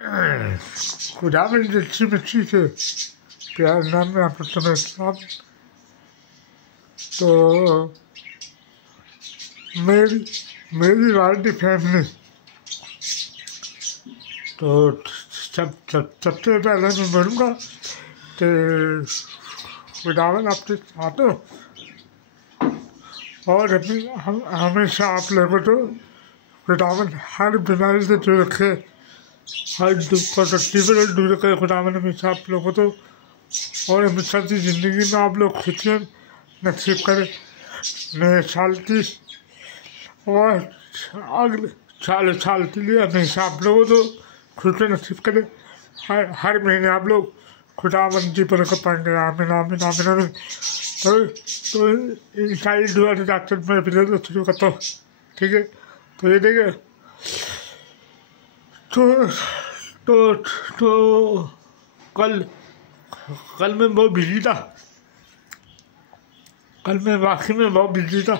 खुदा में अच्छी बच्ची थे प्यार नाम में आप इस्लाम। तो मेरी मेरी वाली फैमिली तो सबसे पहले मैं बोलूँगा कि खुदावन आपके साथ हो और हमेशा आप लोगों को खुदावन हर बीमारी से दूर रखे, हर दुख और तकलीफ से दूर रखे खुदावन हमेशा आप लोगों को, और हमेशा की ज़िंदगी में आप लोग खुशियाँ नसीब करें नए साल की, और अगले साल के लिए हमेशा आप लोगों को खुशियाँ नसीब करें। हर महीने आप लोग खुदावन की बरकत पाएंगे। आमीन आमीन आमीन आमीन। तो इन सारी दुआ से डॉक्टर मैं वीडियो शुरू करता हूँ, ठीक है। तो ये देखिए, तो कल मैं बहुत बिजी था, कल मैं वाकई में बहुत बिजी था,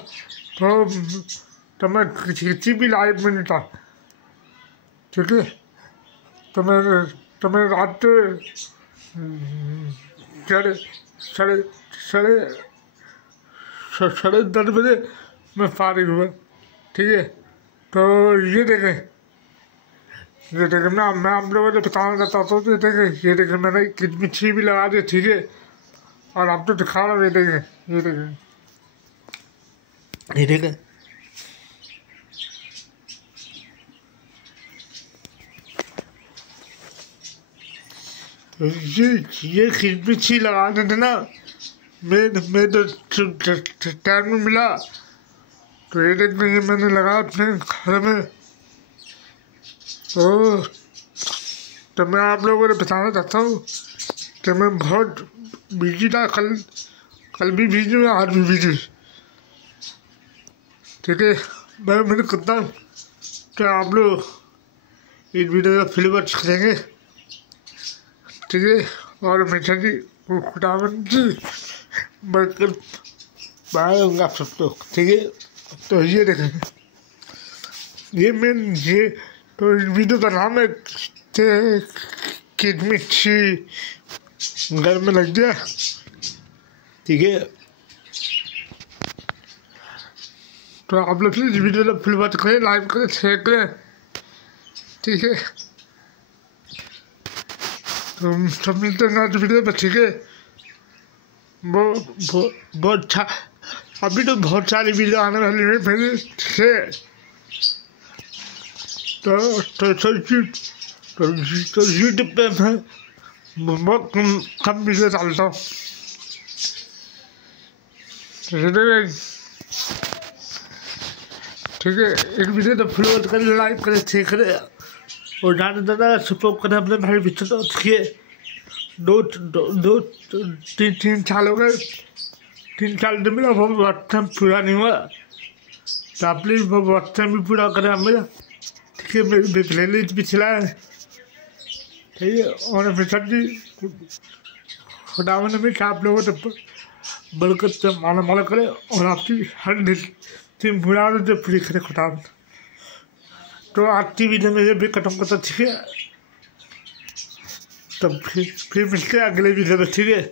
तो मैं किसी भी लाइव में नहीं था, ठीक है। तो मैं रात साढ़े 10 बजे मैं फारिग हुआ, ठीक है। तो ये देखें मैं आप लोगों को बताना चाहता हूँ। ये देखें मैंने मिर्ची भी लगा दी, ठीक है। और आप तो दिखा रहा हूँ, ये देखें तो ये मिर्ची लगा देते ना, मैं तो टाइम में मिला, तो ये देखने ये मैंने लगा अपने घर में। तो मैं आप लोगों को बताना चाहता हूँ कि मैं बहुत बिजी था, कल भी बिजी हूँ, आज भी बिजी, ठीक है। मैं करता हूँ कि आप लोग इस वीडियो का फीडबैक करेंगे, ठीक है। और हमेशा की खुदावन की बरकत पाएंगे आप सब लोग, ठीक है। तो ये देखेंगे, ये तो इस वीडियो का नाम है कि मिर्ची घर में लग गया, ठीक है। तो आप लोग इस वीडियो को फुल बात करें, लाइक करें, शेयर करें, ठीक है। तो सब मिलते हैं आज वीडियो में, ठीक है। बहुत अच्छा, अभी तो बहुत सारी वीडियो आने वाली है मेरी, ठीक है। तो यूट्यूब पे मैं बहुत कम वीडियो डालता हूँ, ठीक है। एक वीडियो तो फॉलो करें, लाइक करें, शेयर करें, और ज़्यादा सपोर्ट करें अपने भाई मित्रों, ठीक है। दो तीन साल हो गए, 3 साल तो मेरा वक्त पूरा नहीं हुआ, तो आप प्लीज़ वक्त भी पूरा करें मेरा, ठीक है। मेरी प्लेलिस्ट भी चलाए, ठीक है। और हमेशा की खुदावन में आप लोगों को बरकत से माला करे, और आपकी हर दिन पूरा से पूरी करे खुदावन। तो आज की वीडियो में ये भी खत्म करता, ठीक है। तब फिर मिलते हैं अगले वीडियो में, ठीक है।